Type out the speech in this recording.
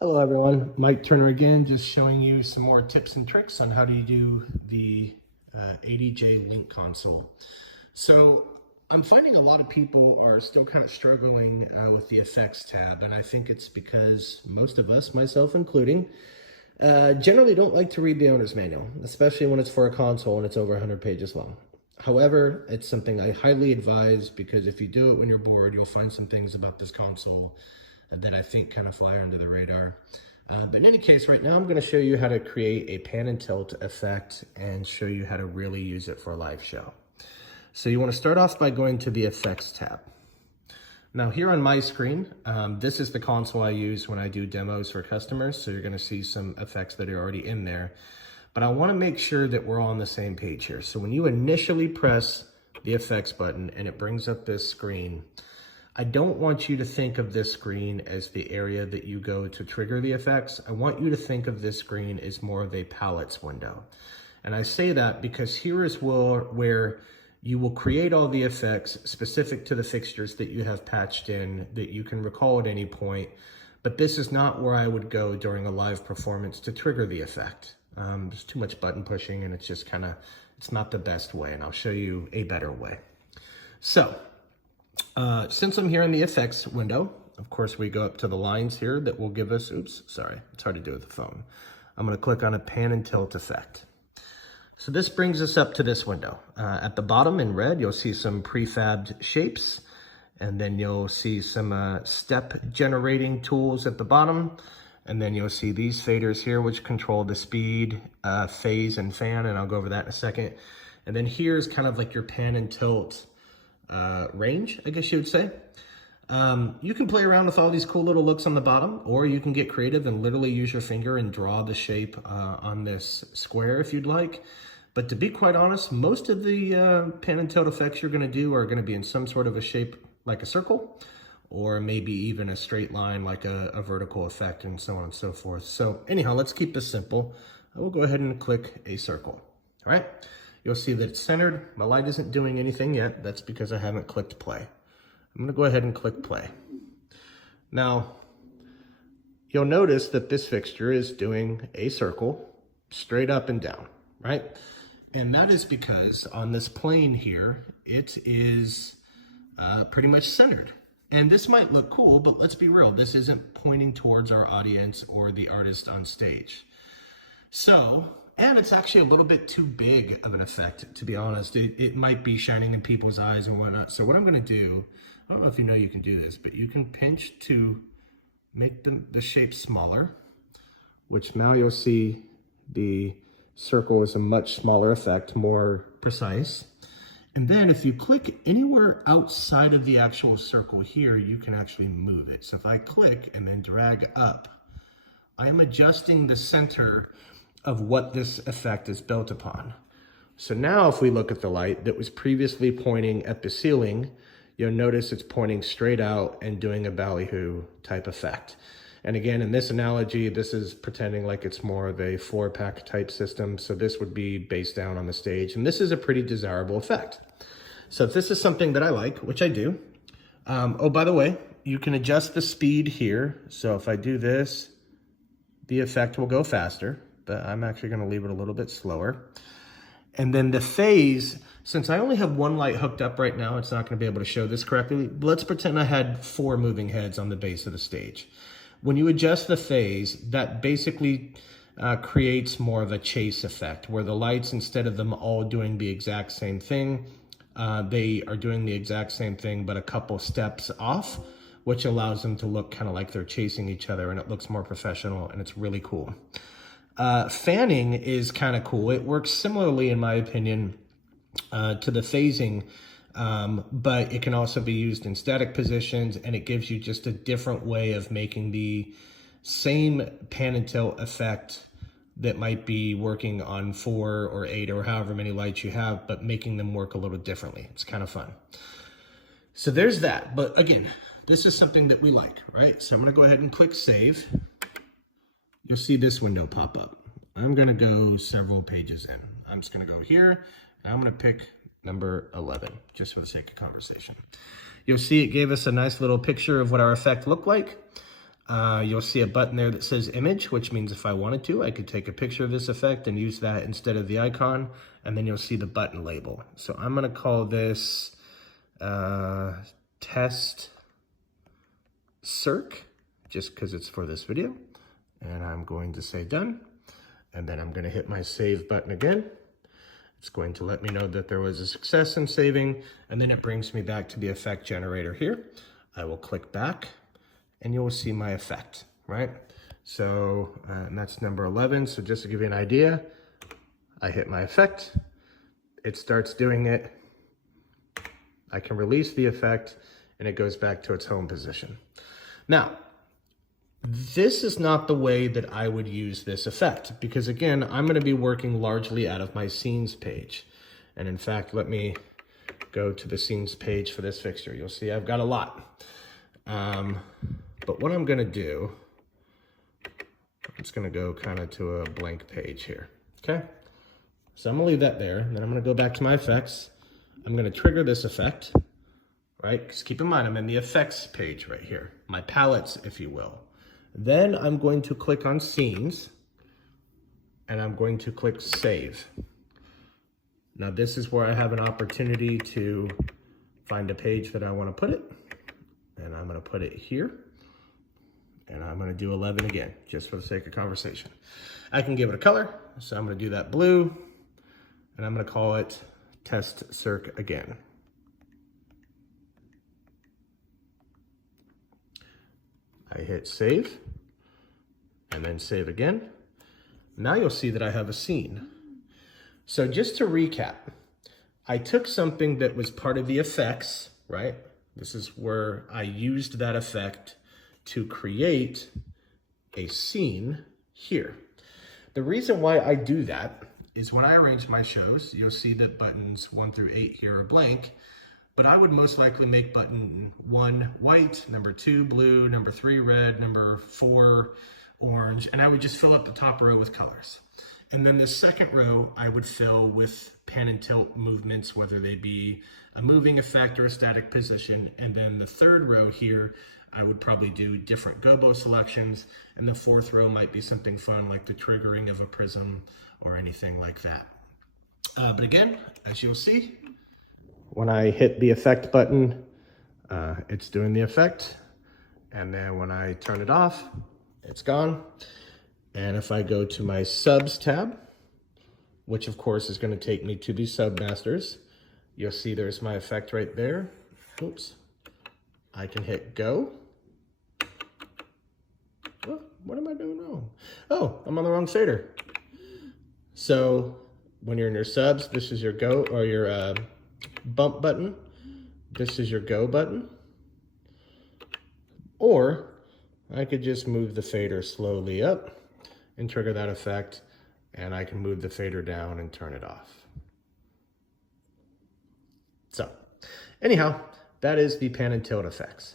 Hello everyone, Mike Turner again, just showing you some more tips and tricks on how do you do the ADJ link console. So I'm finding a lot of people are still kind of struggling with the effects tab, and I think it's because most of us, myself including, generally don't like to read the owner's manual, especially when it's for a console and it's over 100 pages long. However, it's something I highly advise because if you do it when you're bored, you'll find some things about this console that I think kind of fly under the radar. But in any case, right now I'm going to show you how to create a pan and tilt effect and show you how to really use it for a live show. So you want to start off by going to the effects tab. Now here on my screen, this is the console I use when I do demos for customers. So you're going to see some effects that are already in there. But I want to make sure that we're all on the same page here. So when you initially press the effects button and it brings up this screen, I don't want you to think of this screen as the area that you go to trigger the effects. I want you to think of this screen as more of a palettes window. And I say that because here is where you will create all the effects specific to the fixtures that you have patched in that you can recall at any point. But this is not where I would go during a live performance to trigger the effect. There's too much button pushing and it's just it's not the best way, and I'll show you a better way. So, since I'm here in the effects window, of course, we go up to the lines here that will give us, oops, sorry, it's hard to do with the phone. I'm going to click on a pan and tilt effect. So this brings us up to this window. At the bottom in red, you'll see some prefabbed shapes, and then you'll see some step generating tools at the bottom. And then you'll see these faders here, which control the speed, phase, and fan, and I'll go over that in a second. And then here's kind of like your pan and tilt range, I guess you would say. You can play around with all these cool little looks on the bottom, or you can get creative and literally use your finger and draw the shape on this square if you'd like. But to be quite honest, most of the pan and tilt effects you're going to do are going to be in some sort of a shape like a circle, or maybe even a straight line like a vertical effect, and so on and so forth. So anyhow, let's keep this simple. I will go ahead and click a circle. All right. You'll see that it's centered. My light isn't doing anything yet. That's because I haven't clicked play. I'm going to go ahead and click play. Now, you'll notice that this fixture is doing a circle straight up and down, right? And that is because on this plane here, it is pretty much centered. And this might look cool, but let's be real. This isn't pointing towards our audience or the artist on stage. So, and it's actually a little bit too big of an effect, to be honest. It might be shining in people's eyes and whatnot. So what I'm going to do, I don't know if you know you can do this, but you can pinch to make the shape smaller, which now you'll see the circle is a much smaller effect, more precise. And then if you click anywhere outside of the actual circle here, you can actually move it. So if I click and then drag up, I am adjusting the center of what this effect is built upon. So now if we look at the light that was previously pointing at the ceiling, you'll notice it's pointing straight out and doing a ballyhoo type effect. And again, in this analogy, this is pretending like it's more of a 4-pack type system. So this would be based down on the stage. And this is a pretty desirable effect. So if this is something that I like, which I do, oh, by the way, you can adjust the speed here. So if I do this, the effect will go faster, but I'm actually going to leave it a little bit slower. And then the phase, since I only have one light hooked up right now, it's not going to be able to show this correctly. Let's pretend I had 4 moving heads on the base of the stage. When you adjust the phase, that basically creates more of a chase effect, where the lights, instead of them all doing the exact same thing, they are doing the exact same thing, but a couple steps off, which allows them to look kind of like they're chasing each other, and it looks more professional, and it's really cool. Fanning is kind of cool. It works similarly, in my opinion, to the phasing, but it can also be used in static positions, and it gives you just a different way of making the same pan and tilt effect that might be working on 4 or 8 or however many lights you have, but making them work a little differently. It's kind of fun. So there's that. But again, this is something that we like, right? So I'm going to go ahead and click save. You'll see this window pop up. I'm going to go several pages in. I'm just going to go here, and I'm going to pick number 11, just for the sake of conversation. You'll see it gave us a nice little picture of what our effect looked like. You'll see a button there that says image, which means if I wanted to, I could take a picture of this effect and use that instead of the icon, and then you'll see the button label. So I'm gonna call this test circ, just because it's for this video. And I'm going to say done. And then I'm gonna hit my save button again. It's going to let me know that there was a success in saving, and then it brings me back to the effect generator here. I will click back, and you will see my effect, right? So, and that's number 11. So just to give you an idea, I hit my effect, it starts doing it. I can release the effect, and it goes back to its home position. Now, this is not the way that I would use this effect, because again, I'm going to be working largely out of my scenes page. And in fact, let me go to the scenes page for this fixture. You'll see I've got a lot. But what I'm going to do, I'm just going to go kind of to a blank page here. Okay. So I'm going to leave that there. And then I'm going to go back to my effects. I'm going to trigger this effect, right? Because keep in mind, I'm in the effects page right here, my palettes, if you will. Then I'm going to click on scenes, and I'm going to click save. Now this is where I have an opportunity to find a page that I want to put it, and I'm going to put it here, and I'm going to do 11 again, just for the sake of conversation. I can give it a color, so I'm going to do that blue, and I'm going to call it test circ again. I hit save, and then save again. Now you'll see that I have a scene. So just to recap, I took something that was part of the effects, right? This is where I used that effect to create a scene here. The reason why I do that is when I arrange my shows, you'll see that buttons 1 through 8 here are blank, but I would most likely make button 1 white, number 2 blue, number 3 red, number 4 orange, and I would just fill up the top row with colors. And then the second row I would fill with pan and tilt movements, whether they be a moving effect or a static position. And then the third row here, I would probably do different gobo selections. And the fourth row might be something fun like the triggering of a prism or anything like that. But again, as you'll see, when I hit the effect button, it's doing the effect. And then when I turn it off, it's gone. And if I go to my subs tab, which of course is going to take me to the submasters, you'll see there's my effect right there. Oops. I can hit go. Oh, what am I doing wrong? Oh, I'm on the wrong fader. So when you're in your subs, this is your go or your bump button. This is your go button. Or I could just move the fader slowly up and trigger that effect, and I can move the fader down and turn it off. So anyhow, that is the pan and tilt effects.